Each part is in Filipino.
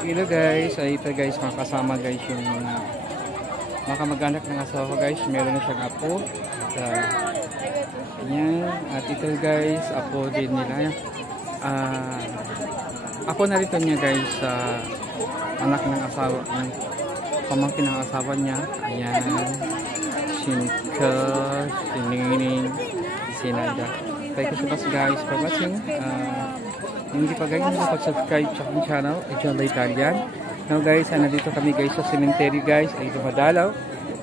Hello guys, ay ito guys, makasama guys yung mga kamag-anak ng asawa guys. Meron na siyang apo. At ito guys, apo din nila. Apo na rito niya guys, anak ng asawa, pamangkin ng asawa niya. Ayan, Shinka, Sinining, Sinada. Thank you so much guys for watching. Hindi pa guys nakapag-subscribe sa aking channel, Echolo Italian. Now guys, nandito kami guys sa cemetery guys, ay dumadalaw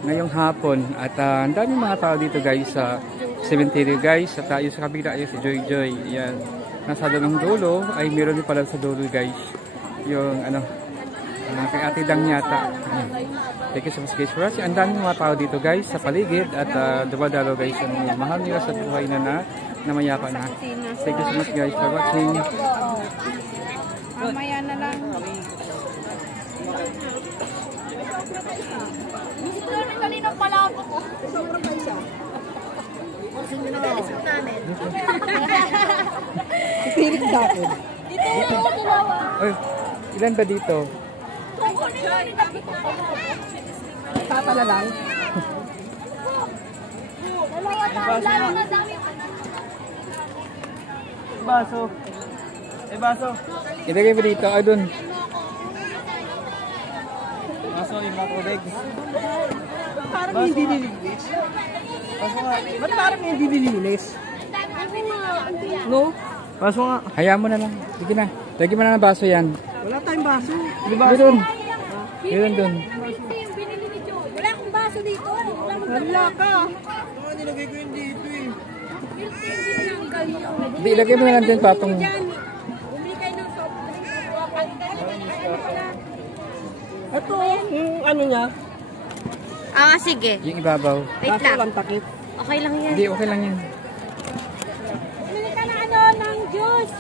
ngayong hapon. At ang daming mga tao dito guys sa cemetery guys. At tayo sa kabila ay si Joy Joy. Yan, nasa ng dulo, ay meron din pala sa dulo guys. Yung ano, kay Ate Dang yata. Thank you so much guys for watching. Ang daming mga tao dito guys sa paligid. At dumadalaw guys ang mahal nila sa buhay na namayapa na. Thank you so much guys for watching. Mamaya na lang. Gusto namin kanina pala ako. Sobrang paisa. Pinalis mo namin. Pipilit sa akin. Dito ako dalawa. Oy, ilan ba dito? Papa na lang. Dalawa tayo. Lalo na dami. Baso. Baso. Ilagay mo dito, dun. Baso yung mga tubig. Parang hindi nilinis. Baso nga. Ba't parang hindi nilinis? No? Baso nga. Hayaan mo na lang. Sige na. Lagyan mo na ng baso yan. Wala tayong baso. Doon. Doon. Wala akong baso dito. Wala ka. Ano nilagay ko yun dito eh. Hindi, ilagay mo na lang din patong. Ito, yung ano niya. Sige. Yung ibabaw. Wait Baso lang. lang takip. Okay lang yan. Hindi, okay lang yan. Bili ka na ng juice.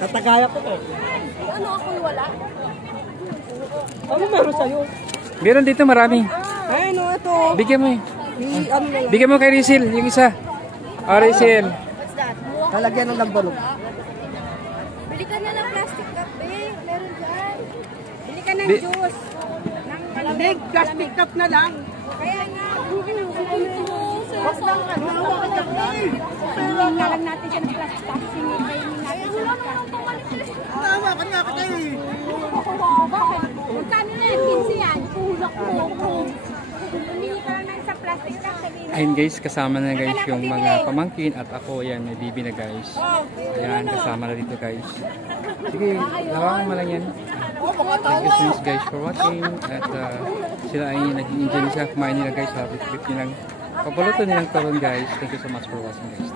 Tatagaya ko to. Ano ako'y wala? Ano meron sa'yo? Meron dito marami. Ay, no, ito. Bigyan mo eh. Ano na lang. Bigyan mo kay Rizil, yung isa. Rizil. What's that? Talagyan ng nagbalog. Bili ka na ng plastic cup, eh. Meron dyan. Bili ka ng Bi- juice. Hindi, plastic cup na lang. Kaya nga. Wag lang ka. Tingnan lang natin siya ng plastic cup. Singin kayo natin siya ng plastic cup. Tama, kanya ka tayo eh. Bakit? Magkano na yan? 15 yan. Ulak mo. Bumili ka lang sa plastic cup. Ayun guys, kasama na guys yung mga pamangkin at ako. Yan, may bibi na guys. Ayan, kasama na dito guys. Sige, lawangan mo lang yan. Thank you so much guys for watching. At sila ay nag-enjoy sila. Kumain nila guys. Habit-bit nilang papulutan nilang turon guys. Thank you so much for watching guys.